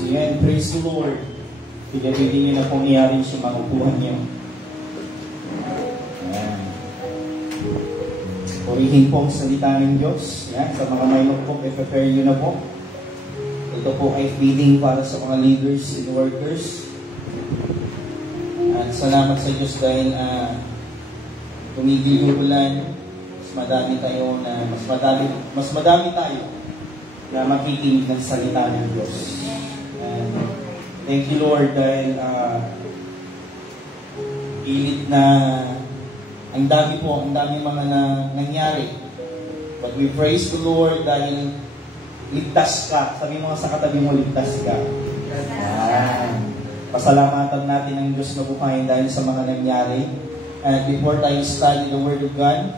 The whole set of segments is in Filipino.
So yan, praise the Lord. Pili-pili niyo na pong iyarin siya makukuhan niyo. Ayan. Purihin po ang salita ng Diyos. Yan, sa mga mayroon po, prepare niyo na po. Ito po ay feeding para sa mga leaders and workers. At salamat sa Diyos dahil tumigil yung ulan. Mas madami tayo na makikinig ng salita ng Diyos. And thank you, Lord, dahil pilit na ang dami mga nangyari. But we praise the Lord dahil ligtas ka. Sabi mo sa katabi mo, ligtas ka. Pasalamatan natin ang Diyos na buhayin dahil sa mga nangyari. And before tayo study the Word of God,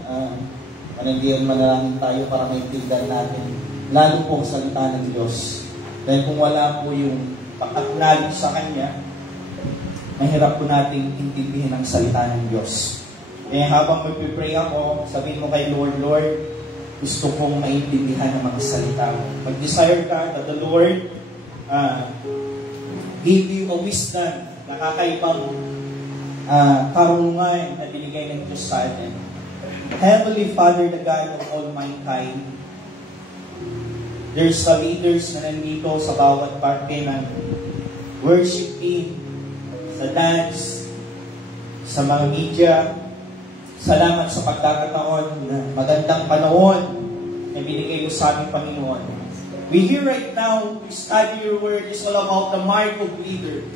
manandiyan manalangin tayo para maintindihan natin lalo po ang salita ng Diyos. Dahil kung wala po yung pag-acknowledge sa Kanya, mahirap po nating intindihin ang salita ng Diyos. Kaya habang magpipray ako, sabihin mo kay Lord, Lord, gusto kong maintindihan ang mga salita mo. Mag-desire ka that the Lord give you a wisdom na kakaibang karunungan na binigay ng Diyos sa atin. Heavenly Father, the God of all mankind, there's the leaders na nandito sa bawat parte ng worship team, sa dance, sa mga media. Salamat sa pagkakataon na magandang panahon na binigay mo sa aming Panginoon. We hear right now, we study your word, is all about the mark of leader.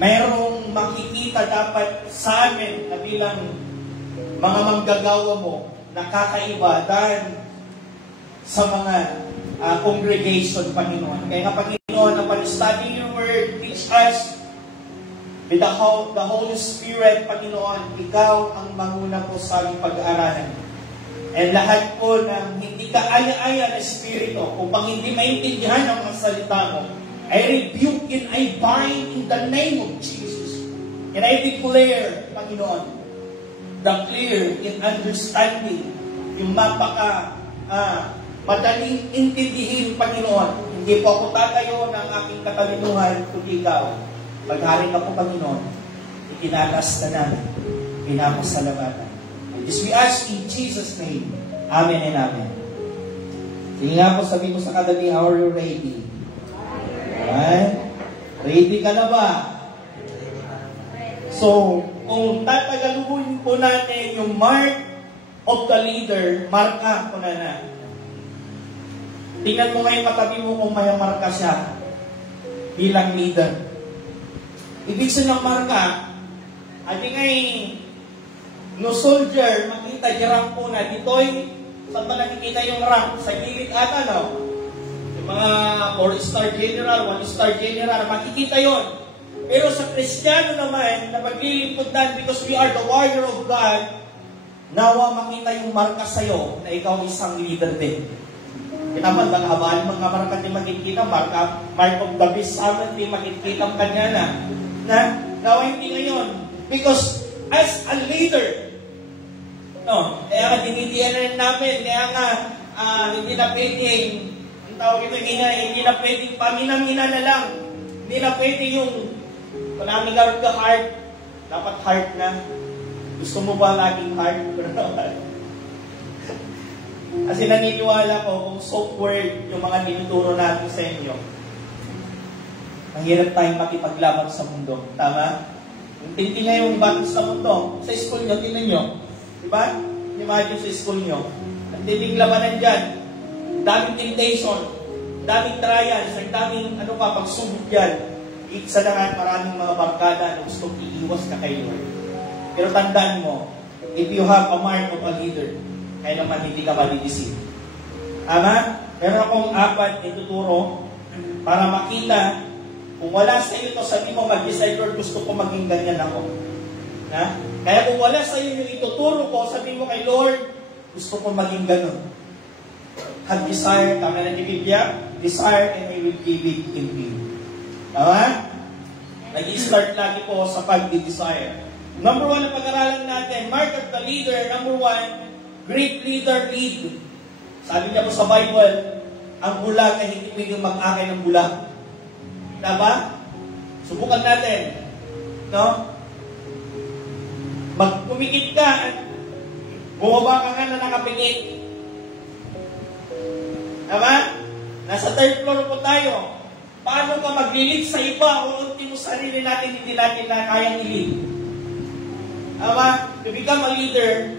Mayroong makikita dapat sa amin na bilang mga manggagawa mo na kakaiba dahil sa mga congregation, Panginoon. Kaya nga, Panginoon, upon studying your word, teach us with the Holy Spirit, Panginoon, ikaw ang manguna po sa aming pag-aaralan. And lahat po ng hindi ka aya-aya na Espiritu, upang hindi maintindihan ang mga salita mo, I rebuke and I bind in the name of Jesus. And I declare, Panginoon, the clear in understanding, yung madaling intindihin, Panginoon. Hindi po ako tatayo ng aking katalinuhan, kundi ikaw. Maghari ka po, Panginoon. Itinatas ka namin. Pinapasalamatan. This we ask in Jesus' name. Amen and amen. Sige nga po, sabi mo sa katabi, are you ready? Alright? Ready ka na ba? So, kung tatagaluhin po natin yung mark of the leader, marka ko na. Tingnan mo ngayon katabi mo kung may marka siya bilang leader. Ibig sabihin ng marka, ati ngay no soldier, makita yung rank po na dito'y, saan ba nakikita yung rank? Sa gilid ata, no? Yung mga 4-star general, 1-star general, makikita yon. Pero sa Kristiyano naman, na paglilipod because we are the warrior of God, nawa makita yung marka sa'yo na ikaw isang leader din. Kinaman, baka mga marka di makikita, mark of the beast amin, di makikita ang kanya na nawa hindi ngayon. Because as a leader, no, kaya nga dinidiyan rin namin, kaya nga hindi na pwedeng, ang tawag ito, hindi na pwedeng paminamina na lang. Hindi na pwede yung panaming ka heart, dapat heart na. Gusto mo ba laging heart? Kasi naniniwala ko kung software yung mga tinuturo natin sa inyo, mahirap tayong makipaglaban sa mundo. Tama? Yung tintingnan yung batas sa mundo, sa school nyo, tingnan nyo. Diba? Imagine sa school nyo. Ang tibing labanan dyan, daming temptation, daming trials, ang daming pagsubok dyan. Sa lahat, maraming mga barkada na gustong iiwas ka kay Lord. Pero tandaan mo, if you have a mark of a leader, kaya naman hindi ka malidisip. Ama, meron akong 4 ituturo para makita kung wala sa iyo ito, sabi mo mag-decide, Lord, gusto ko maging ganyan ako. Na? Kaya kung wala sa iyo yung ituturo ko, sabi mo kay Lord, gusto ko maging ganun. Have desire, tama na ni Biblia, desire and I will give it in you. Tama? Nag-start lagi po sa pag-desire. Number 1 na pag-aralan natin, mark of the leader. Number 1, great leader lead. Sabi niya po sa Bible, ang bulag ay hindi pwedeng mag-akay ng bulag. Diba? Subukan natin. No? Magpumikit ka at bumaba ka nga na nakapikit. Diba? Nasa third floor po tayo. Paano ka mag-lead sa iba o ultimo sarili natin hindi natin na kayang i-lead? Diba? To become a leader,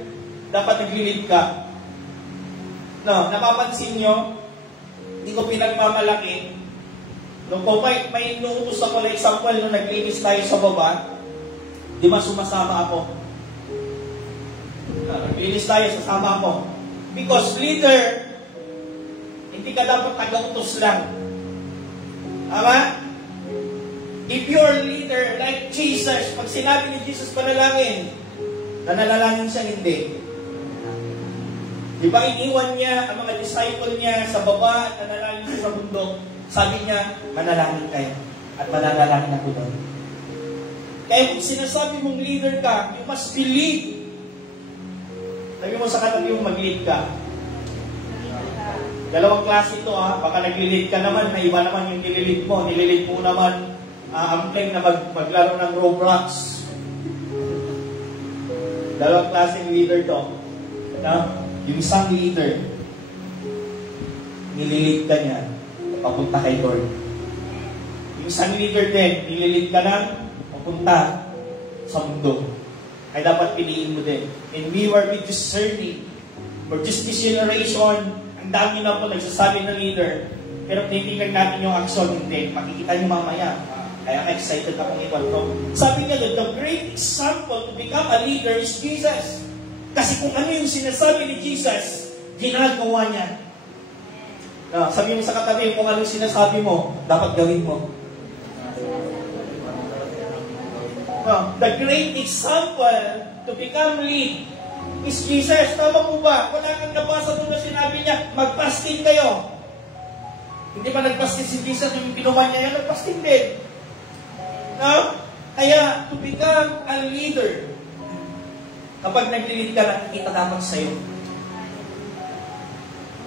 dapat nag-lead ka. No, napapansin nyo, hindi ko pinagmamalaki. Nung po may inuutos ako, like example, nung naglinis tayo sa baba, di ba sumasama ako? Naglinis tayo, sasama ako. Because leader, hindi ka dapat taga-utos lang. Tama? If you're leader like Jesus, pag sinabi ni Jesus panalangin, nanalangin siya, hindi. Di ba iniwan niya ang mga disciple niya sa baba at nanalangin siya sa bundok? Sabi niya, manalangin kayo at mananalangin ako doon. Kaya kung sinasabi mong leader ka, you must believe. Sabi mo sa katabi mo, mag-lead ka. Dalawang klase ito baka nag-lead ka naman, na iba naman yung nililid mo. Nililid mo naman ang claim na maglaro ng Roblox. Dalawang klaseng leader to. Yung isang leader, nililid ka niya, papunta kay Lord. Yung isang leader din, nililid ka na, papunta sa mundo. Ay dapat piliin mo din. And we were discerning. For just this generation, ang dami na po nagsasabi ng leader, pero tinitingnan natin yung action, hindi. Makikita nyo mamaya. Kaya excited akong ikwento. Sabi niya doon, the great example to become a leader is Jesus. Kasi kung ano yung sinasabi ni Jesus, ginagawa niya. Sabi mo sa katabi, kung ano yung sinasabi mo, dapat gawin mo. The great example to become lead is Jesus. Tama po ba? Wala kang nabasa doon na sinabi niya, mag-fasting kayo. Hindi ba nag-fasting si Jesus yung pinuman niya yan? Nag-fasting din. Kaya, to become a leader, kapag nag-lead ka, nakikita dapat sa'yo.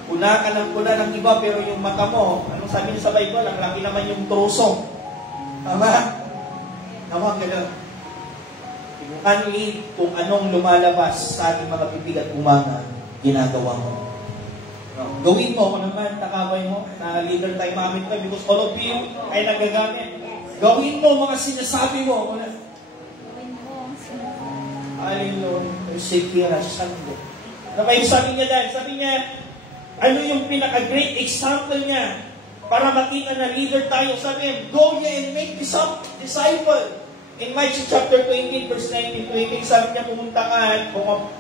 Puna ka ng puna ng iba, pero yung mata mo, anong sabi niya sa Bible, ang laki naman yung troso. Tama? Tama, gano'n. Lead kung anong lumalabas sa ating mga bibig at umaga, ginagawa mo. Gawin mo, kung naman, takaway mo, na leader tayo mamit ko, because all of you ay nagagamit. Gawin mo mga sinasabi mo. Gawin mo ang sinasabi. Hallelujah. Sikira, santo. Ano kayo sabi niya dahil? Sabi niya, ano yung pinaka-great example niya para makita na leader tayo? Sabi niya, go ye and make disciple. In Matthew chapter 20, verse 19 to 18, sabi niya, pumunta ka at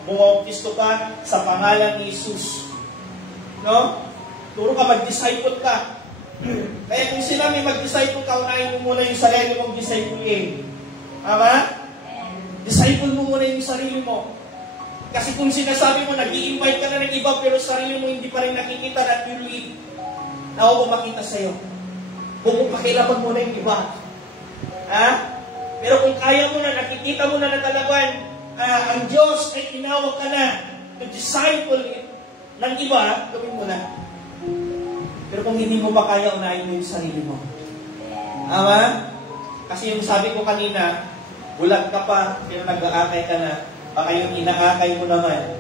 bumaupisto ka sa pangalan ni Jesus. No? Turo ka, mag-disciple ka. Kaya kung sinabi mag-disciple ka, unahin mo muna yung sarili mong disciple. Tama? Disciple mo muna yung sarili mo. Kasi kung sinasabi mo, nag-i-invite ka na ng iba, pero sarili mo hindi pa rin nakikita at you lead, na ako makita sa'yo. Kung pakilaman mo na yung iba. Pero kung kaya mo na, nakikita mo na talagang ang Diyos ay tinawag ka na to disciple ng iba, gawin mo na. Pero kung hindi mo pa kaya, unahin mo yung sarili mo. Tama? Kasi yung sabi ko kanina, bulag ka pa, pero nag-aakay ka na. Baka yung inaakay mo naman,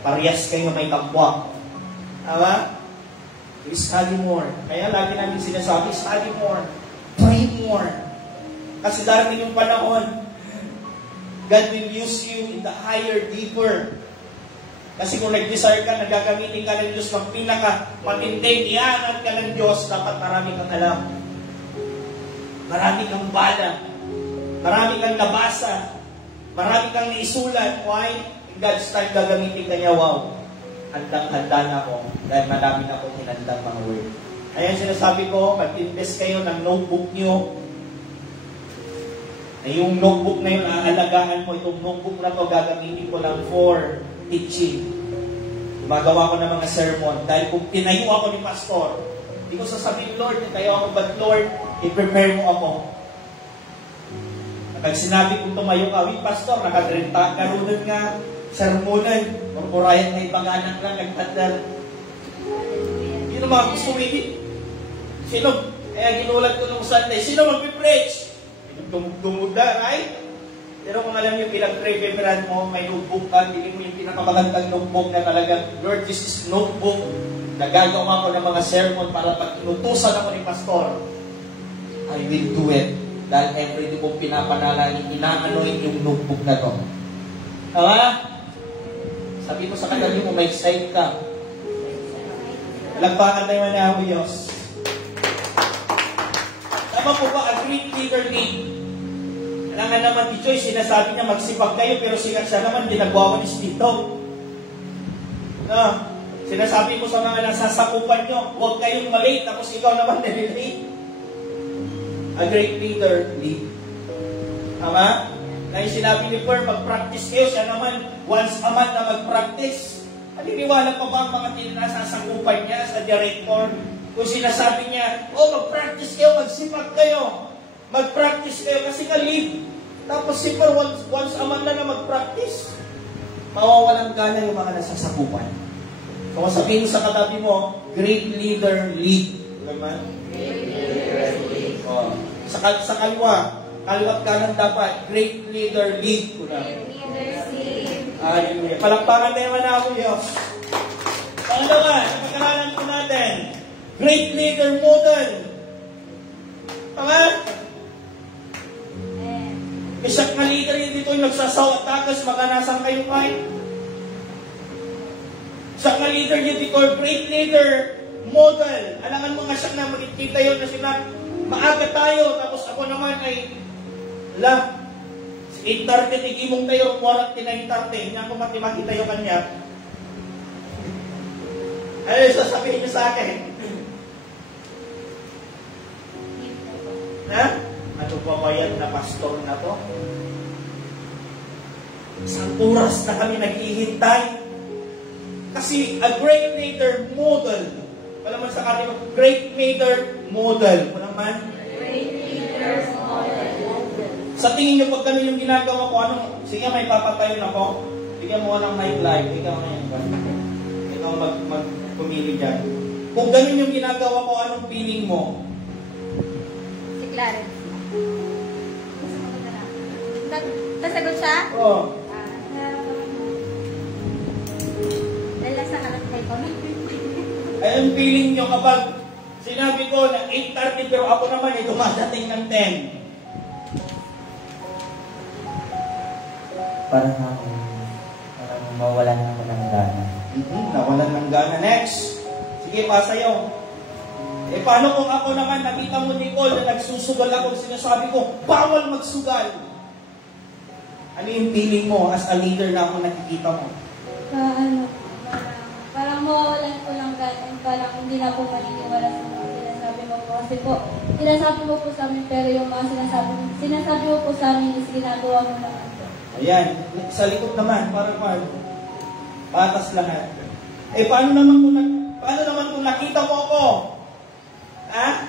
parehas kayo may kapwa. Tama? You study more. Kaya lagi namin sinasabi, study more. Pray more. Kasi darating yung panahon, God will use you in the higher, deeper. Kasi kung nag-desire ka, nagagamitin ka ng Diyos ng pinaka-matinding, iangat ka ng Diyos, dapat marami kang alam. Marami kang bala. Marami kang nabasa. Marami kang naisulat. Why? In God's time, gagamitin ka niya, wow. Handang-handa na ako dahil marami na akong hinandang mga word. Ayan sinasabi ko, mag-invest kayo ng notebook nyo. Na yung notebook na yun, aalagaan mo. Itong notebook na to, gagamitin ko lang for teaching. Gumagawa ko ng mga sermon. Dahil kung tinayo ako ni pastor, hindi ko sasabihin, Lord, tayo ako, but Lord, i-prepare mo ako. Pag sinabi kong tumayo ka, pastor, nakadrenta, karunan nga, sermonan, korporayan na ipaganan lang, nagtandal. Yun ang mga gusto mo. Sino? Kaya Sunday. Sino mag-preach? Dumugda, right? Pero kung alam niyo, pinag-preparean mo, may notebook ka, hindi mo yung pinakamagandang notebook na talagang, Lord, this is notebook. Nagagawa ko ng mga sermon para pag inutusan ako ni Pastor, I will do it. Dahil everyday kong pinapanalangin, inaanoin yung notebook na to. Tama? Sabi ko sa katabi mo, may excited ka. Lagpakan tayo na ako, Diyos. Tama po ba, a great leader lead? Kailangan naman ni Joy, sinasabi niya magsipag kayo, pero siya naman dinagwawalis dito. No? Sinasabi mo sa mga nasasakupan nyo, huwag kayong malate, tapos ikaw naman nalilate. A great leader lead. Tama? Na yung sinabi ni Per, mag-practice kayo, siya naman once a month na mag-practice. Naniniwala pa ba ang mga nasasakupan niya sa director? Kung sinasabi niya, mag-practice kayo, magsipag kayo. Mag-practice kayo kasi ka-lead. Tapos si Per, once a month na mag-practice. Mawawalang gana yung mga nasasakupan. So, kung sabihin mo sa katabi mo, great leader lead. Diba? Great leader lead. Sa kaliwa at kanan dapat, great leader lead. Great leader lead. Hallelujah. Palakpakan tayo na ako, Diyos. Pangalawa, napag-aralan po natin, great leader model. Tama? Isak na leader yun dito yung nagsasaw at tagas, maganasan kayo kayo. Isak na leader yun dito, great leader model. Alangan mo nga siya na magkikita yun na sila, maaga tayo, tapos ako naman ay 8:30 tigimong tayo, 49:30, hindi ako makita yung kanya. Ano yung sasabihin niyo sa akin? Ha? Ano ba ba yan na pastor na to? Isang oras na kami naghihintay. Kasi a great leader model. Wala man sa kanila, great leader model. Wala man? Great leader model. Sa tingin niyo, pag ganun yung ginagawa ko, sige, may papatayon ako. Bigyan mo ng night light. Ikaw na yan. Ikaw pumili dyan. Kung ganun yung ginagawa ko, anong feeling mo? Si Clarence. Sasagot siya? Oo. Dahil sa harap kay ko. Ay, ang feeling nyo kapag sinabi ko na 8:30 pero ako naman ay dumadating ng 10. Parang mawalan na ako ng gana. Nawalan ng gana. Next. Sige, pasayaw. Paano kung ako naman, nakita mo, Nicole, na nagsusugal ako, sinasabi ko, bawal magsugal. Ano yung feeling mo as a leader na ako nakikita mo? Parang mawawalan ko lang gana. Parang hindi na ako maniniwala sa mga sinasabi mo po. Kasi po, sinasabi mo po sa amin, pero yung mga sinasabi mo po sa amin is ginagawa mo naman. Ayan, sa likod naman, parang patas lahat. Paano naman kung nakita mo ako? Ha?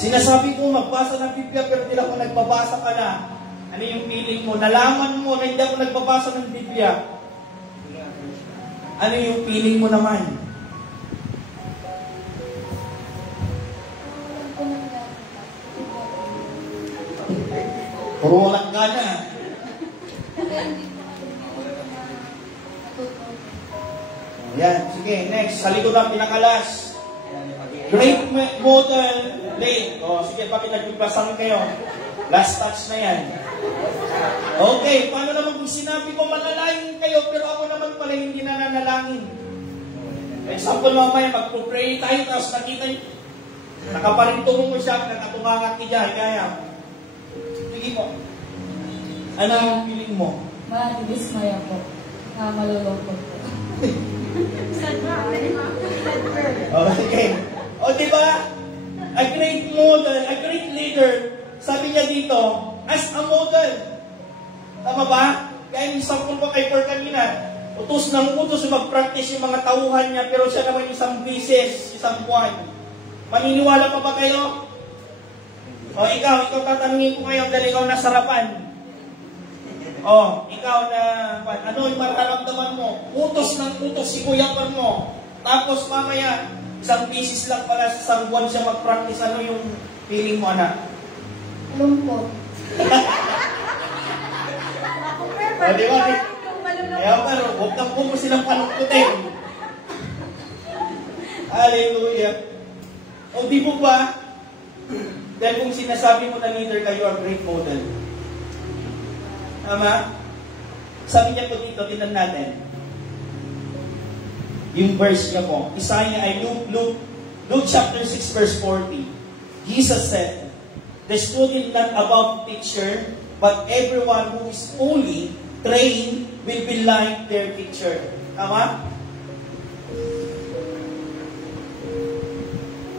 Sinasabi ko, magbasa ng Biblia, pero hindi ako nagbabasa ka na. Ano yung feeling mo? Nalaman mo na hindi ako nagbabasa ng Biblia. Ano yung feeling mo naman? Puro walang gana. Yan, sige, next. Sa likod ang pinakalas. Great model late. Sige, bakit nagpiplasang kayo? Last touch na yan. Okay, paano naman kung sinabi ko manalangin kayo, pero ako naman pala hindi nananalangin? Example, mamaya, magpo-pray tayo, tapos nakita nyo, nakaparintungo mo siya, nakatungangat ki dyan, kaya, sige mo. Ano yung feeling mo? Madidismaya po. Malulungkot po. Okay. Diba? A great model, a great leader, sabi niya dito, as a model. Tama ba? Kaya yung sample ko kay Per kanina, utos mag-practice yung mga tauhan niya, pero siya naman isang bisis, isang buwan. Maniniwala pa ba kayo? Ikaw tatanungin ko ngayon dahil ikaw nasarapan. Ikaw na, ano yung mararamdaman mo? Utos si Kuya Per mo. Tapos mamaya, Isang pieces lang pala sa isang buwan siya mag-practice. Ano yung feeling mo, anak? Lungkot. O, di ba? Kaya pero, huwag na po mo silang panungkutin. Hallelujah. O, di mo ba? Dahil kung sinasabi mo na leader kayo, a great model. Tama? Sabi niya po dito, tingnan natin. Yung verse niya po. Isaiah ay Luke chapter 6 verse 40. Jesus said, "The student not above teacher, but everyone who is fully trained will be like their teacher." Tama?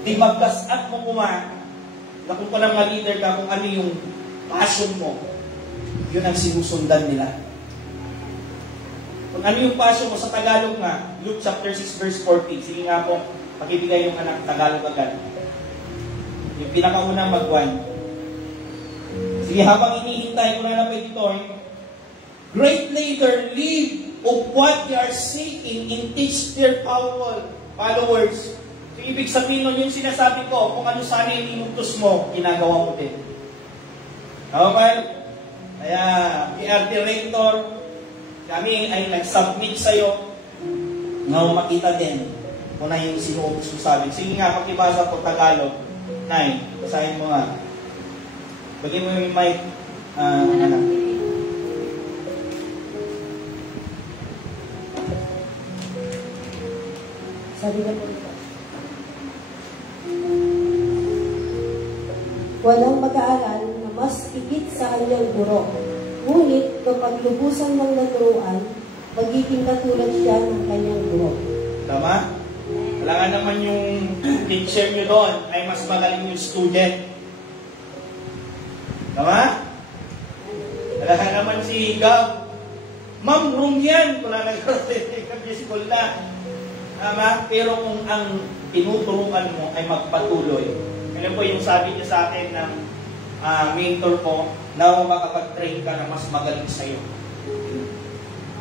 Di magkasat mo kumain na kung palang ma-leader ka, kung ano yung passion mo, yun ang sinusundan nila. Kung ano yung passion mo sa Tagalog nga, Luke chapter 6 verse 40. Sige nga po, pakibigay yung anak Tagalog agad. Yung pinakaunang mag-1. Sige, habang inihintay ko na napay dito, great leader live of what they are seeking and teach their followers. So, ibig sabihin nun yung sinasabi ko, kung ano sana yung inutos mo, ginagawa mo din. Okay? Kaya, PR Director, kami ay nag-submit sa'yo na makita din kung na yung sinuutos mo sa amin. Sige nga, pakibasa po Tagalog. Nay, basahin mo nga. Bagay mo yung mic, anak. Sabi na po ito. Walang mag-aaral na mas higit sa kanyang guro. Ngunit kapag lubusan ng naturuan, magiging katulad siya ng kanyang guro. Tama? Kailangan naman yung teacher nyo doon ay mas magaling yung student. Tama? Kailangan naman si Gab, ma'am, room yan. Wala nag-rotate school na. Tama? Pero kung ang tinuturuan mo ay magpatuloy. Ano po yung sabi niya sa akin ng mentor ko, na makapag-train ka na mas magaling sa'yo.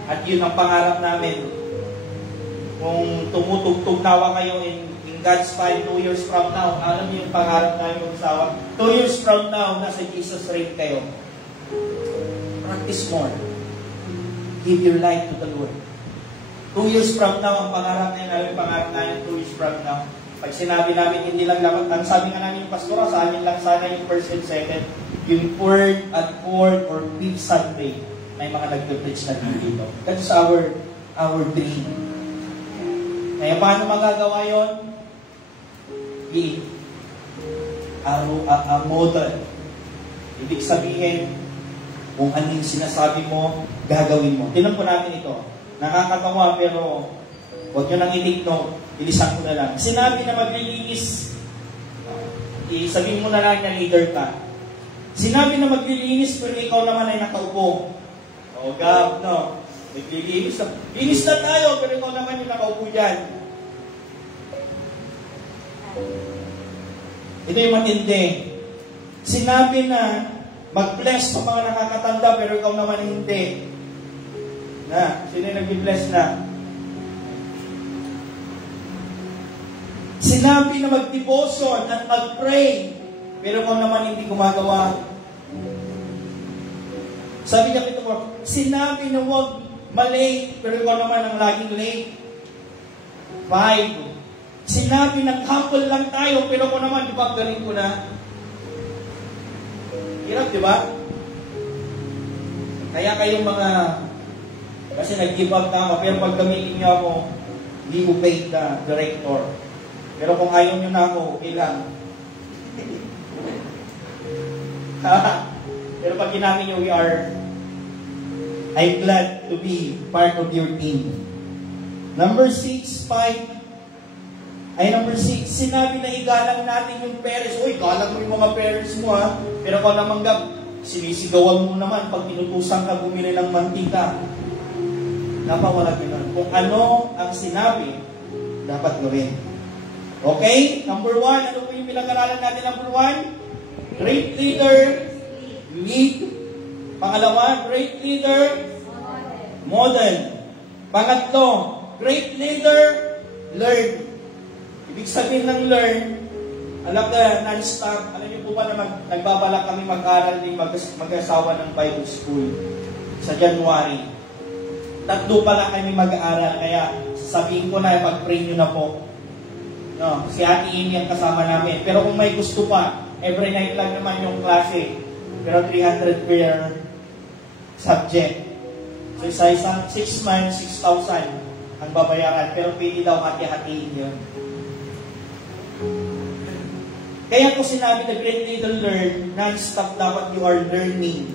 At yun ang pangarap namin. Kung tumutugtog nawa kayo in God's time, 2 years from now, alam niyo yung pangarap namin yung asawa. 2 years from now, nasa Jesus reign kayo. Practice more. Give your life to the Lord. 2 years from now, ang pangarap namin 2 years from now. Pag sinabi namin, hindi lang dapat, ang sabi nga namin yung pastora, sa amin lang sana yung first and second, yung third at fourth or fifth Sunday, may mga nag-preach na dito. That's our dream. Kaya paano magagawa yun? Be a model. Ibig sabihin, kung ano yung sinasabi mo, gagawin mo. Tinan po natin ito. Nakakatawa pero huwag nyo nang i-take-note. Bilisan ko na lang. Sinabi na maglilinis, sabihin mo na lang na leader ka. Sinabi na maglilinis pero ikaw naman ay nakaupo. O Gab, no? Maglilinis na. Linis na tayo pero ikaw naman yung nakaupo dyan. Ito yung matindi. Sinabi na mag-bless sa mga nakakatanda pero ikaw naman hindi. Na, sino yung nag-bless na? Sinabi na mag-devotion at mag-pray, pero kung naman hindi gumagawa. Sabi niya ito po, sinabi na huwag malate, pero kung naman ang laging late. 5. Sinabi na couple lang tayo, pero kung naman, di ba, galing ko na. Hirap, di ba? Kaya kayong mga, kasi nag-give up na ako, pero pag gamitin niyo ako, hindi mo paid na director. Pero kung ayaw nyo na ako, okay lang. Pero pag ginamit nyo, I'm glad to be part of your team. Number 6, sinabi na igalang natin yung parents. Uy, galang mo yung mga parents mo ha. Pero kung naman sinisigawan mo naman pag tinutusan ka bumili ng mantika. Napawala gano'n. Kung ano ang sinabi, dapat gawin. Okay? Number 1, ano po yung pinag-aralan natin? Number 1, great leader, lead. Pangalawa, great leader, model. Pangatlo, great leader, learn. Ibig sabihin ng learn, alam ka, non-stop. Alam niyo po ba na nagbabalak kami mag-aral din mag-asawa ng Bible School sa January. 3 pala kami mag-aaral, kaya sasabihin ko na, pag-pray nyo na po. No, si Ate Amy ang kasama namin. Pero kung may gusto pa, every night lang naman yung klase. Pero 300 per subject. So sa isang 6 months, 6,000 ang babayaran. Pero pwede daw hati-hatiin yun. Kaya ko sinabi na Great Little Learn, non-stop dapat you are learning.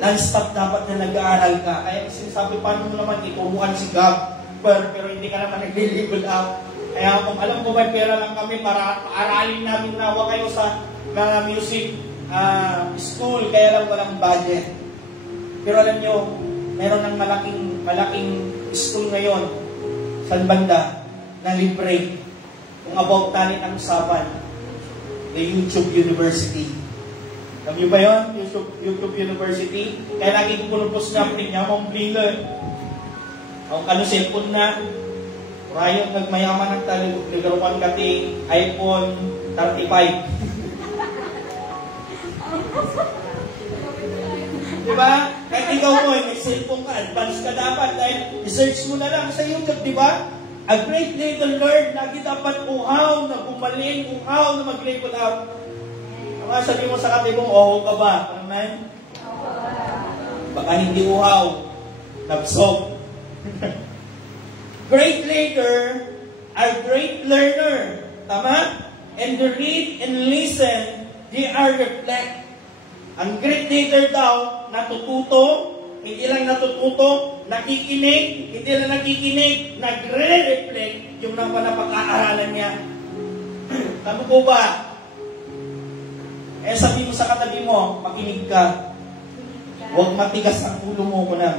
Non-stop dapat na nag-aaral ka. Kaya sinasabi, paano mo naman ituruan si God, pero hindi ka naman nag-level up. Kaya kung alam ko may pera lang kami para aralin namin nawa kayo sa mga music school, kaya lang walang budget. Pero alam nyo, meron ng malaking school ngayon sa banda na libre. Kung about talent ang usapan, the YouTube University. Alam niyo ba yun? YouTube University? Kaya lagi pulupos na niya mong blinger. Ang cellphone na, rayon nagmayaman ng taligaruan kati iPhone 35. Diba? Kahit ikaw mo, may cellphone ka, advance ka dapat. Dahil i-search mo na lang sa YouTube, diba? A Great Little Learn, lagi dapat uhaw na bumaling, uhaw na mag-level up. Ang sabi mo sa kati mong, oho ka ba? Ano man? Baka hindi uhaw. Nabsog. Great leader, a great learner. Tama? And the read and listen, they are reflect. Ang great leader daw, natututo, hindi lang natututo, nakikinig, hindi lang nakikinig, nagre-reflect yung napag-aaralan niya. Tama po ba? Eh sabi mo sa katabi mo, makinig ka. Huwag matigas ang ulo mo ko na.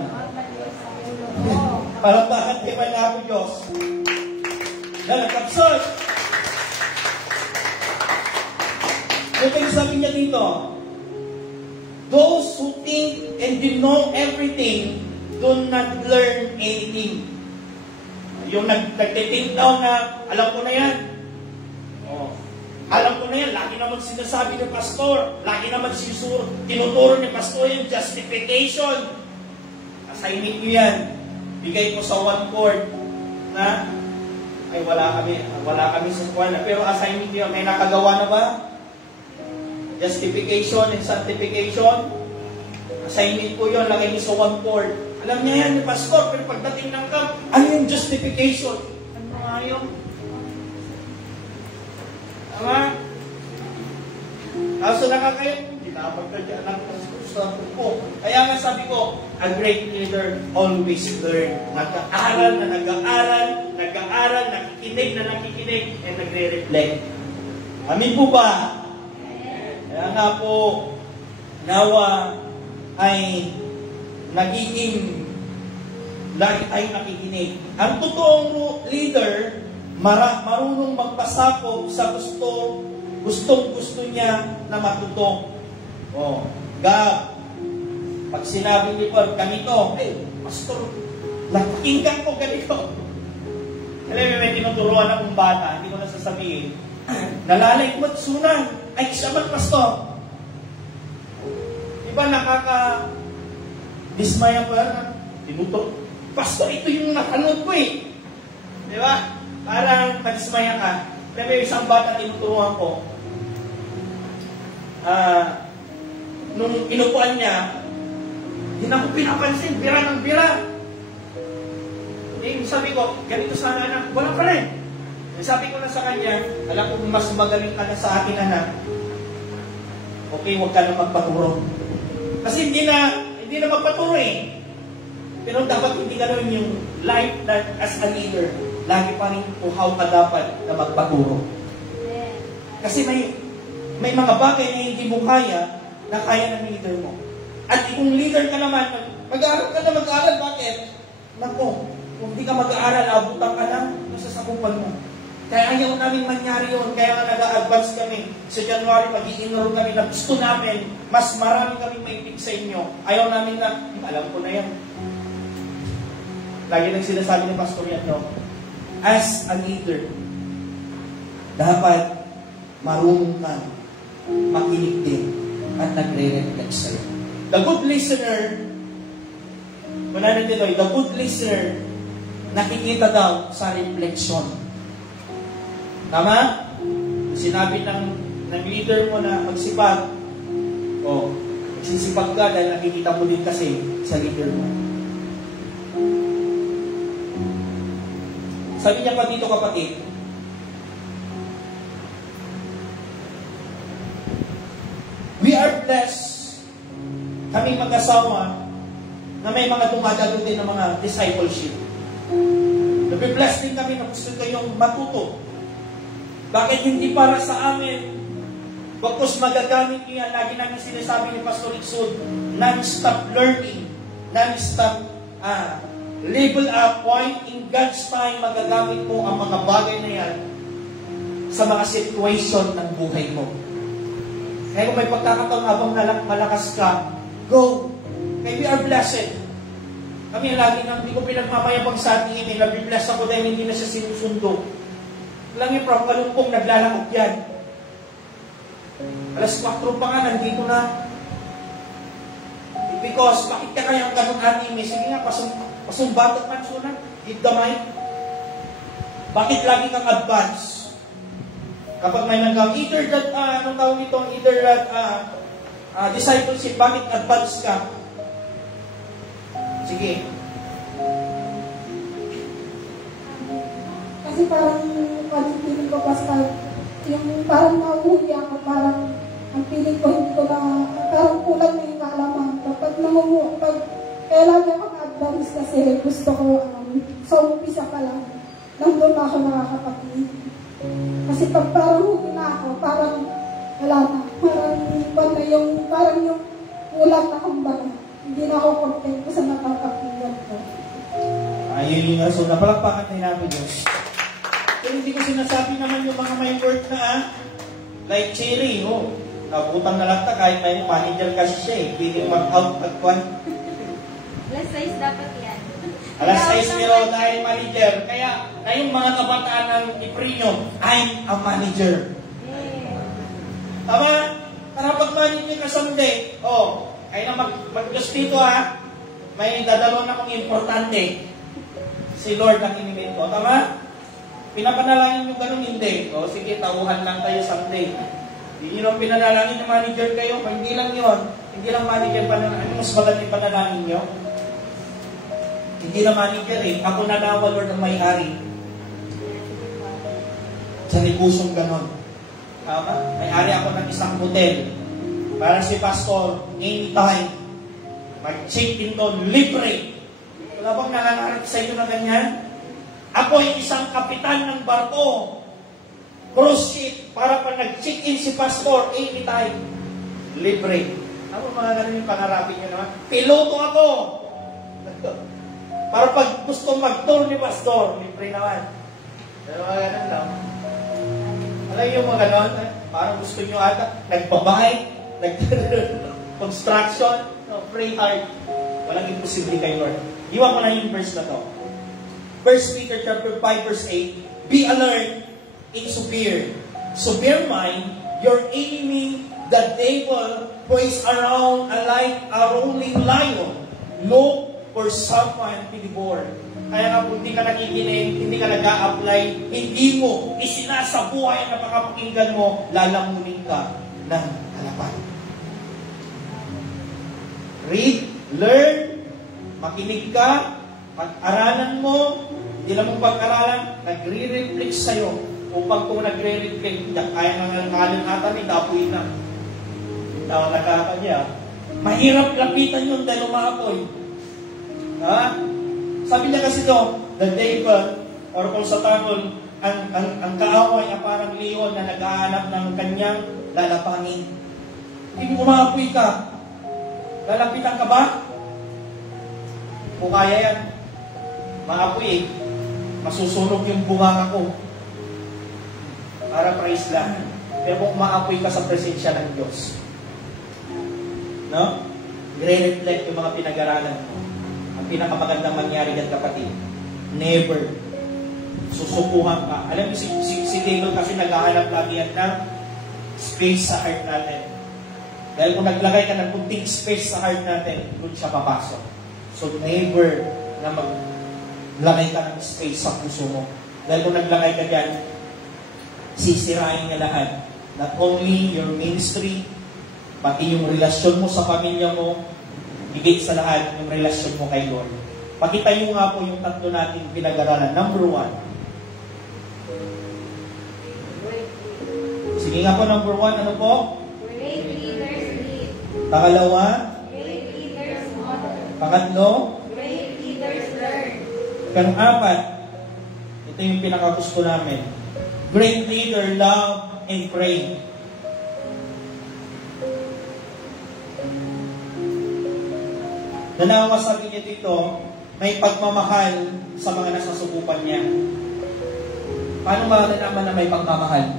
Parang bakit di ba na ako Diyos? Nalagkapsot! Ito yung sabi niya dito, those who think and do know everything do not learn anything. Yung nagtiting daw na, alam ko na yan. Oh. Alam ko na yan, lagi naman sinasabi ng pastor, lagi naman tinuturo ni pastor yung justification. Assignment nyo yan. Bigay ko sa 1 court na, ay wala kami sa kuwan na. Pero assignment nyo, may nakagawa na ba? Justification and sanctification. Assignment po yun, lagay nyo sa 1 court. Alam niya yan ni pastor, pero pagdating ng camp, ano yung justification? Ano nga yun? Tama? Kaso nakakayo, hindi na magkadya ng sa po. Kaya nga sabi ko, a great leader always learn. Nag-aaral, nakikinig, and nagre-reflect. Amin po ba? Kaya nga po, nawa ay nagiging lagi tayong nakikinig. Ang totoong leader, marunong magpasakop sa gustong-gusto niya na matuto. Oh, Gab, pag sinabi ni Paul, ganito, pastor, nakikinggan ko ganito. Alam mo, may tinuturuan akong bata, hindi ko nasasabihin, nalalay ko at sunan, ay siya man, pastor. Diba nakaka-dismaya pa na, tinuturo, pastor, ito yung napanood ko eh. Diba? Parang madismaya ka. Pero isang bata tinuturuan ko, nung inupuan niya, hindi na ako pinapansin, bira ng bira. Eh, sabi ko, ganito sana anak, wala pa rin. Sabi ko na sa kanya, alam ko mas magaling ka na sa akin anak, okay, huwag ka na magpaturo. Kasi hindi na magpaturo eh. Pero dapat hindi ka rin yung life that as a leader, lagi pa rin uhaw ka dapat na magpaturo. Kasi may mga bagay na hindi mo kaya, na kaya ng leader mo. At kung leader ka naman, mag-aaral ka na mag-aaral, bakit? Nako, kung di ka mag-aaral, abutan ka lang sa sakupan mo. Kaya ayaw namin mangyari yun, kaya nga nag-a-advance kami. Sa January, mag-i-enroll kami na gusto namin, mas marami kami maipig sa inyo. Ayaw namin na, alam ko na yan. Lagi nang sinasabi ng pastor yan, no? As a leader, dapat marunong kang makinig din at nagre-reflect sa'yo. The good listener, the good listener, nakikita daw sa reflection. Tama? Sinabi ng leader mo na magsipag, magsisipag ka dahil nakikita mo din kasi sa leader mo. Sabi niya pa dito, kapatid, we are blessed, kami mag-asawa, na may mga dumadago din ng mga discipleship. Nabibless din kami na gusto kayong matuto. Bakit hindi para sa amin? Bakos magagamit niya, lagi namin sinasabi ni Pastor Iksud, non-stop learning, non-stop level up point in God's time, magagamit mo ang mga bagay na yan sa mga situation ng buhay mo. Kaya kung may pagkakataon habang malakas ka, go. Kaya we are blessed. Kami lagi nang hindi ko pinagmamayabang sa ating ini, nabibless ako dahil hindi na siya sinusundo. Lang yung Prof. Kalumpong naglalakot yan. Alas 4 pa nga, nandito na. Because, bakit ka kayang ganun anime? Sige nga, pasumbatot man suna. Give the mic. Bakit lagi kang advance? Kapag may nanggang, either that, anong tawag ito? Either that, discipleship, bakit advance ka? Sige. Kasi parang feeling ko basta yung parang nauhuli ako, parang ang feeling ko hindi ko na, parang kulang na yung kaalaman. Pag kailangan ako na-advance kasi gusto ko sa umpisa pa lang, nandun na ako nakakapatid. Kasi pag parang huli na ako, parang wala na. Parang yung kulang na kumbaga. Hindi na ako content sa nakakapatid ko. Ayun yung so napalakpakan tayo namin Diyos. Pero hindi ko sinasabi naman yung mga may word na like Cherry, nabutang na lang ta kahit may manager kasi siya pwede mag-out pag-kwan. Alas 6 dapat yan. Alas 6 pero dahil manager. Kaya na yung mga kabataan ng Iprino, I'm a manager. Tama? Tara pag-manager ka someday. Kaya na mag-Diyos dito may dadalawang akong importante. Si Lord ang inimit ko. Tama? Pinapanalangin nyo ganun, hindi. Sige, tauhan lang tayo someday. Hindi nyo lang pinanalangin na manager kayo. Hindi lang yun. Hindi lang manager panalangin. Ano mas maganda yung panalangin nyo? Hindi na manager Ako na nawa, Lord, ang may-ari. Sa negosong ganon. Tama? May-ari ako ng isang hotel. Para si Pastor, anytime, mag-check-in doon, libre. Wala bang nangangarap sa inyo na ganyan? Ako ay isang kapitan ng barko. Cruise ship, para pag nag-check-in si Pastor, anytime, libre. Ano mga ganun yung pangarapin nyo naman? Piloto ako! Para pag gusto mag-tour ni Pastor, libre naman. Pero mga ganun lang. Alam yung mga ganun? Parang gusto nyo ata, nagbabayad, construction, pray hard. Walang imposible kay Lord. Iwan ko na yung verse na to. 1 Peter chapter 5 verse 8, be alert in severe mind, your enemy, the devil, plays around like a rolling lion, look for someone to devour. Kaya nga kung hindi ka nakikinig, hindi ka nag-a-apply, hindi mo isinasabuhay ang napakapakinggan mo, lalamunin ka ng halapan. Read, learn, makinig ka, pag-aralan mo, hindi lang mong pag-aralan, nagre-reflect sa'yo. Upang kung nagre-reflect, kaya nga kalungatan ni kapoy na. Tawa na kaka niya. Mahirap lapitan yun dahil umapoy. Sabi niya kasi to, the devil, or kung sa tanol, ang kaaway ay parang leon na naghahanap ng kanyang lalapanin. Hindi umapoy ka. Lalapitan ka ba? Kung kaya yan, maapoy masusunog yung bunganga ko. Para praise lang. Pero kung maapoy ka sa presensya ng Diyos, no? Gre-reflect yung mga pinag-aralan mo. Ang pinakamagandang mangyari yan, kapatid, never susukuhan ka. Alam mo, si devil kasi naghahanap lagi yan ng space sa heart natin. Dahil kung naglagay ka ng kunting space sa heart natin, doon siya papasok. So never na maglagay ka ng space sa puso mo. Dahil kung naglagay ka dyan, sisirain niya lahat. Not only your ministry, pati yung relasyon mo sa pamilya mo, higit sa lahat, yung relasyon mo kay Lord. Pakita nyo nga po yung tatlo natin pinag-aralan. Number 1. Sige nga po, number 1, ano po? Great leaders lead. Pangalawa? Great leaders model. Pangatlo? Great leaders learn. Pang-apat, ito yung pinakagusto namin. Great leader, love, and pray. Nanawa sabi niya dito, may pagmamahal sa mga nasasubukan niya. Paano malalaman na may pagmamahal?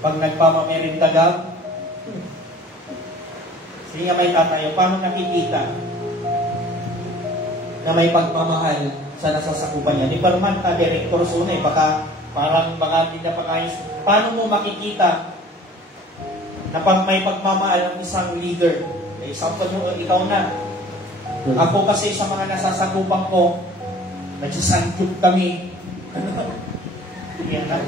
Pag nagpamamerindaga, sige nga may tatayo, paano nakikita na may pagmamahal sa nasasakupan niya? Di ba naman, director suna baka hindi na pakayos. Paano mo makikita na pag may pagmamahal ng isang leader? Example mo, ikaw na. Ako kasi sa mga nasasakupan ko, nagsasanggip kami. Yan na.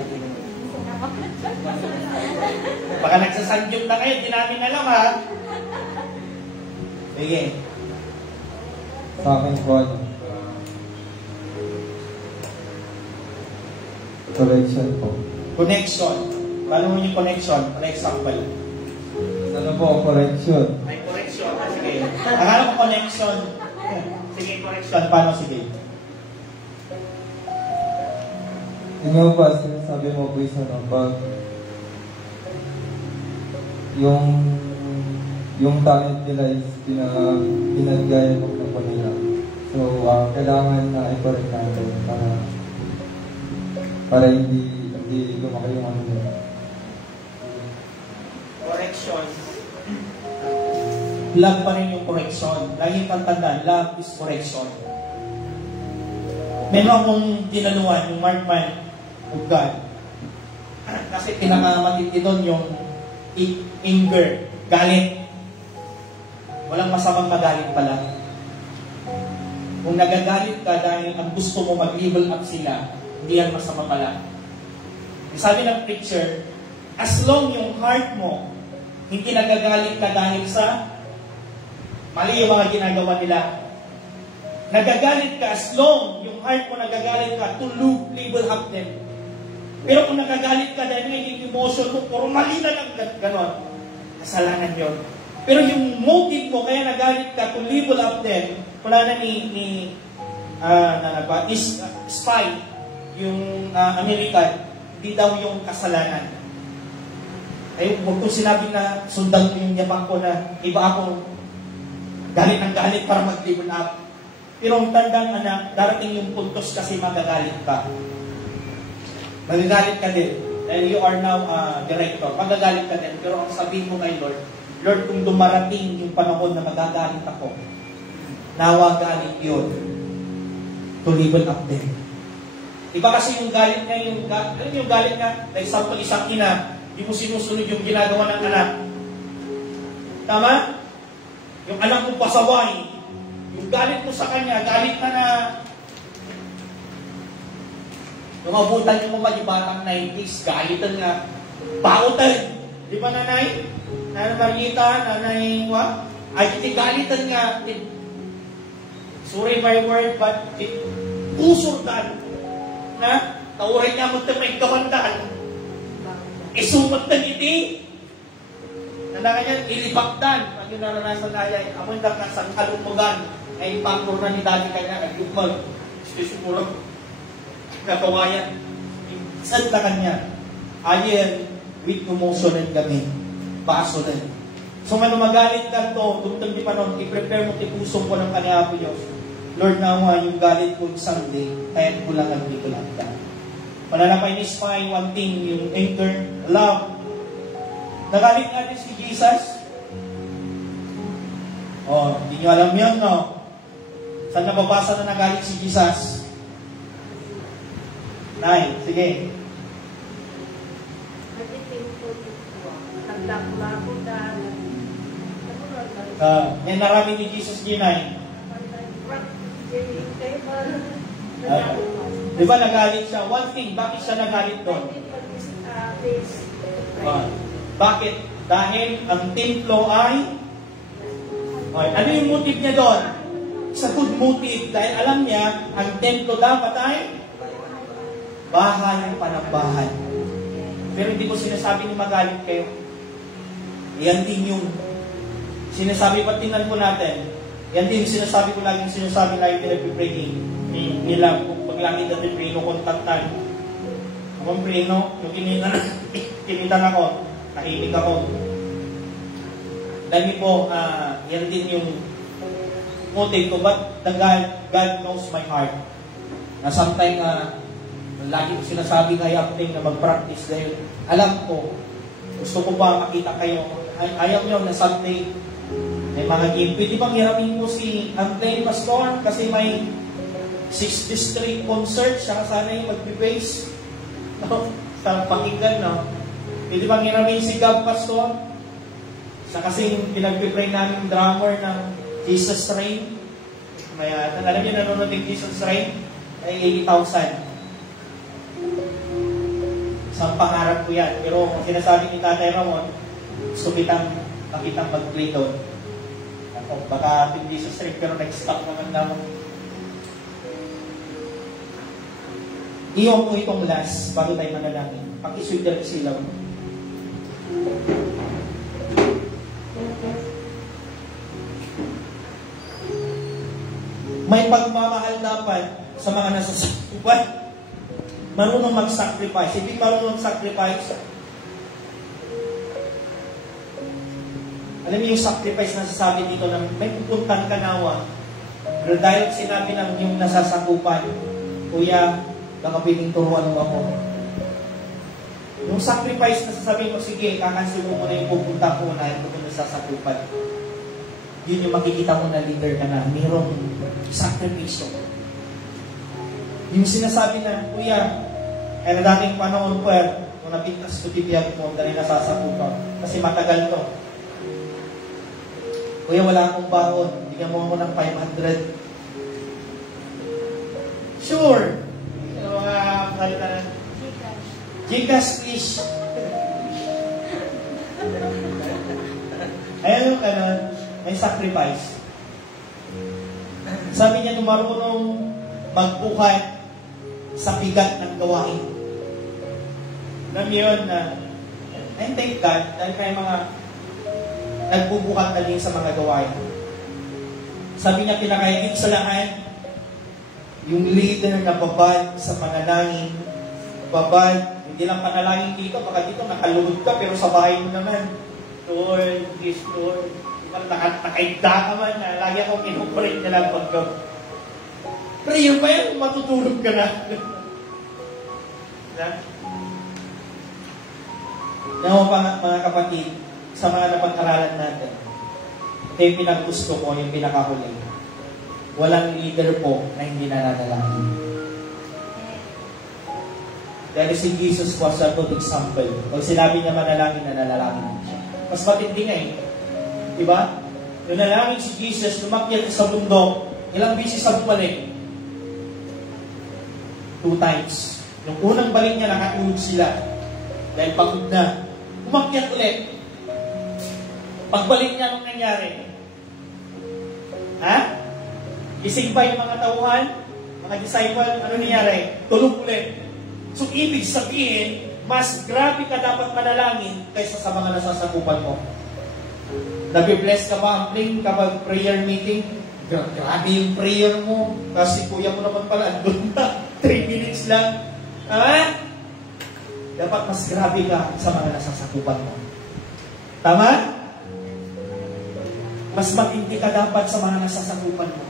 Baka nagsasanggip na kayo, di namin alam ha. Sige. Sa akin po, correction po. Connection. Paano mo yung connection? For example. Ano po, correction? May correction. Sige. Akala ko connection. Sige, correction. Paano? Sige. Yun nga po, sinasabi mo po isa no, pag yung talent nila is pinagaya mo na po nila. So, kailangan na i-correct natin para hindi lumaki yung ano nila. Correction. Love pa rin yung correction. Lagi kang tandaan, love is correction. Meron akong tinanuan, yung Mark Man of God. Kasi pinakamatindi doon yung anger, galit. Walang masamang magalit pala. Kung nagagalit ka dahil ang gusto mo mag-level up sila, hindi yan masama pala. Sabi ng preacher, as long yung heart mo, hindi nagagalit ka dahil sa mali yung mga ginagawa nila. Nagagalit ka as long yung heart mo nagagalit ka to level up them. Pero kung nagagalit ka dahil may emotion mo, puro mali na lang ganon, kasalanan yun. Pero yung motive mo, kaya nagalit ka to level up them, wala na spy, yung American, hindi daw yung kasalanan. Ay, huwag kong sinabi na sundan ko yung yapak ko na iba ako galit ng galit para mag-level up. Pero ang tandaan, anak, darating yung puntos kasi magagalit ka. Magagalit ka din. And you are now director. Magagalit ka din. Pero ang sabihin mo kay Lord, Lord, kung dumarating yung panahon na magagalit ako, nawa galit yun to level up din. Iba kasi yung galit niya, yung galit niya, like example, isang ina, hindi mo sinusunod yung ginagawa ng anak. Tama? Yung anak mo pasaway, yung galit mo sa kanya, galit na lumabutan yung mga batang 90s, galitan nga, pautan. Di ba nanay? Nanay Marita, nanay Wa? Ay, galitan nga. Sorry my word, but usurdan na tauray niya mo ito may kamandan. Isumat na ngiti. Nandakan niya, ilibakdan. Pag yung naranasan na yan, amoy na kasang kalumugan. Ay, pangkor na ni dati kanya, nag-yukmag. Spesipurang nakawayan. Saan na kanya? Ayan, with emotion and kami. Paso na. So, man magalit ka to, dumtang di pa nun, i-prepare mo tipusong ko ng kanya po Diyos. Lord, nawa yung galit ko someday, kahit ko lang ang di ko lang ka. Mananapay ni Spy, one thing, yung anger, love. Nagalit natin si Jesus. Oh, hindi nyo alam yan, no? Saan nababasa na nagalit si Jesus? 9. Sige. Yan naramin ni Jesus G9. Di ba nagalit siya? One thing, bakit siya nagalit doon? Bakit? Dahil ang templo ay ano yung motive niya doon? Sa good motive. Dahil alam niya, ang templo dapat ay bahay pa ng bahay. Pero hindi ko sinasabi ni magalit kayo. Yan din yung sinasabi, pa tingnan po natin. Yan din yung sinasabi ko laging sinasabi na yung pinag-praying nila. Kung paglangit natin, pino-contactan. Kung prino, yung kinitan ako, nahilig ako. Dahil po, yan din yung motive ko. But God knows my heart. Na sometimes, lagi ko sinasabi kay Apting na mag-practice dahil alam ko, gusto ko ba makita kayo. Ayaw nyo na Sunday may mga game. Pwede bang hiramin mo si Apting Pastor kasi may 6 district concert siya sana yung mag-base. No? Sa pakinggan, no? Pwede bang hiramin si Gab Pastor? Siya kasi pinag-pray namin drummer ng Jesus Reign. Kaya, alam niyo, nanonood ng Jesus Reign ay 80,000. Isang pangarap ko yan. Pero kung sinasabi ni Tatay Ramon, gusto kitang mag-play doon. Ako, baka hindi sa street, pero nag-stop naman naman. Iyon ko itong last, bago tayo manalangin. Pag-iswig na silaw. May pagmamahal dapat sa mga nasasakupan. Marunong mag-sacrifice. Hindi marunong mag-sacrifice. Alam niyo yung sacrifice na sasabi dito na may pupuntan ka nawa. Pero dahil sinabi ng yung nasasakupan, Kuya, baka piling turuan mo ako. Yung sacrifice na sasabihin mo, sige, kakansin mo muna yung pupunta ko na ito kung nasasakupan. Yun yung makikita mo na leader ka na. Mayroong sacrifice. Yung sinasabi na, Kuya, kaya na dating panahon po, kung napintas ko tibiyag mo, dahil nasasakupan. Kasi matagal to. Kuya, wala akong baon. Bigyan mo ako ng 500. Sure. Gcash, please. Ayan yung kanon, may sacrifice. Sabi niya, marunong magbuhat sa bigat ng gawain. Alam niyo yun na, and thank God, dahil kayo mga nagbubuhat na din sa mga gawain. Sabi niya, pinakahigit sa lahat, yung leader na babad sa panalangin, babad, hindi lang panalangin dito, baka dito nakaluhod ka, pero sa bahay mo naman, Lord, this Lord, nakaigda ka man, lagi akong kinukurit na lang pagka. Prayer pa yan, matutulog ka na. Naman mga kapatid, sa mga napag-aralan natin, ito yung pinag-gusto ko, yung pinakahuli. Walang leader po na hindi nananalangin. Dahil si Jesus was a good example. Pag sinabi niya manalangin, nanalangin siya. Mas matindi nga eh. Diba? Yung nalangin si Jesus, lumakyat sa bundok, ilang bisis sa bumalik? 2 times. Nung unang balik niya, nakatulog sila. Dahil pagod na. Umakyat ulit. Pagbalik niya, anong nangyari? Ha? Gising pa yung mga tauhan, mga disciple, ano nangyari? Tulog ulit. So, ibig sabihin, mas grabe ka dapat manalangin kaysa sa mga nasasakupan mo. Nabibless ka ba, Ampling, kapag prayer meeting? Grabe yung prayer mo. Kasi kuya mo naman pala, andun na. 3 minutes lang. Ha? Dapat mas grabe ka sa mga nasasakupan mo. Tama? Mas matindi ka dapat sa mga nasasakupan mo.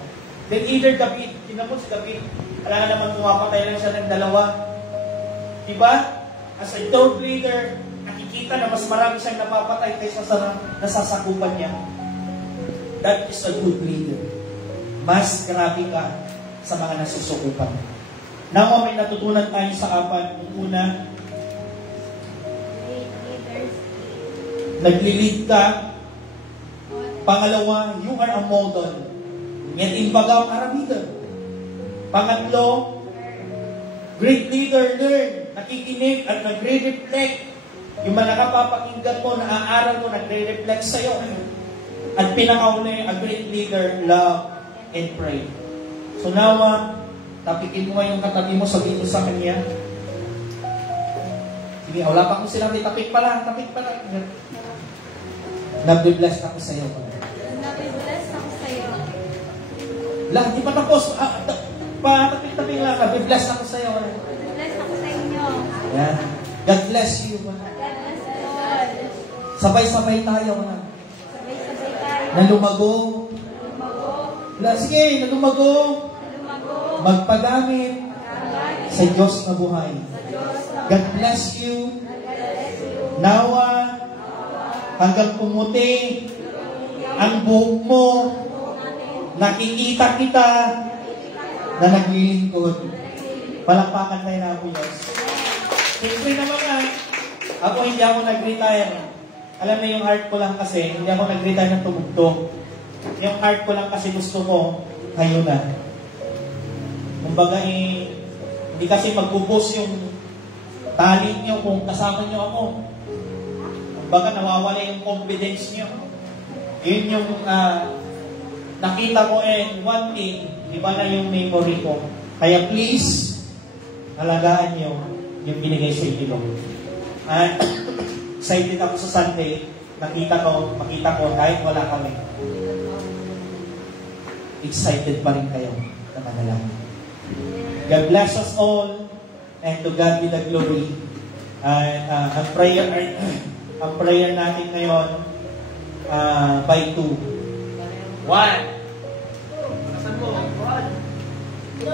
Then either David, tinapos si David, alam naman pumapatay lang siya ng 2. Diba? As a third leader, nakikita na mas marami siyang napapatay kaysa sa nasasakupan niya. That is a good leader. Mas grabe ka sa mga nasusukupan mo. Nawa may natutunan tayo sa apat. Yung una, nagli-lead ka. Pangalawa, you are a model. Ngayon, imbagaw ka na leader. Pangatlo, great leader, learn. Nakikinig at nagre-reflect. Yung mga nakapapakinggan mo, naaaral mo, nagre-reflect sa'yo. At pinakauna, a great leader, love and pray. So nawa, tapikin mo yung katabi mo, sabihin mo sa kanya. Sige, wala pa akong sinabi, tapik pala. Nag-bless ako sa'yo. Nag-bless ako sa'yo. Lang, di pa tapos. Tapik lang. Nag-bless ako sa'yo. Nag-bless ako sa inyo. Yan. God bless you. God bless the Lord. Sabay-sabay tayo. Sabay-sabay tayo. Na lumago. Sige, na lumago. Magpagamit sa Diyos na buhay. God bless you. Nawa, hanggang pumuti ang buhok mo, nakikita kita na naglilingkod. Palakpakan tayo na po, Diyos. Siyempre naman ako hindi ako nag-retire. Alam na yung heart ko lang kasi, hindi ako nag-retire ng tumugtog. Yung heart ko lang kasi gusto ko, kayo na. Kumbaga hindi kasi magbubos yung talent nyo kung kasama nyo ako. Kumbaga nawawala yung confidence nyo. Yun yung nakita ko one thing, iba na yung memory ko. Kaya please, alagaan nyo yung binigay sa inyo. At excited ako sa Sunday, makita ko kahit wala kami. Excited pa rin kayo na manalangin. God bless us all, and to God be the glory. And ang prayer natin ngayon by 2. 1. Saan mo? 1. 2.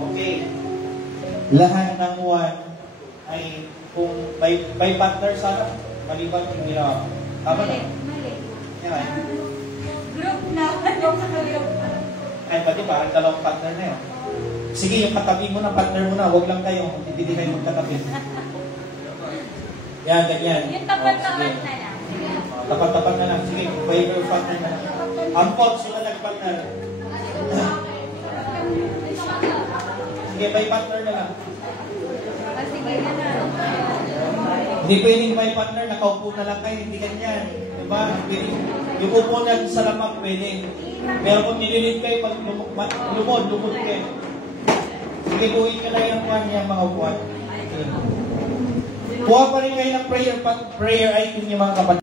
Okay. Lahat ng 1 ay kung by partner sana, maliban yung ginawa. Tama na? Mali. Yan. Group na. Ay, pati parang dalawang partner na yun. Sige, yung katabi mo na, partner mo na, huwag lang kayo. Hindi kayo magkatabi. Yan, ganyan. Yung tapat-tapat na lang. Tapat-tapat na lang. Sige, by your partner na lang. Ampot, sila nag-partner. Sige, by partner na lang. Sige na. Hindi pwedeng by partner, nakaupo na lang kayo, hindi ganyan. Diba? Yung upo na sa lamang pwede. Pero kung nililid kayo, pag lumod kayo. Sige, buhin ka lang yung mga upuan. Kuha pa rin kayo ng prayer item yung mga kapatid.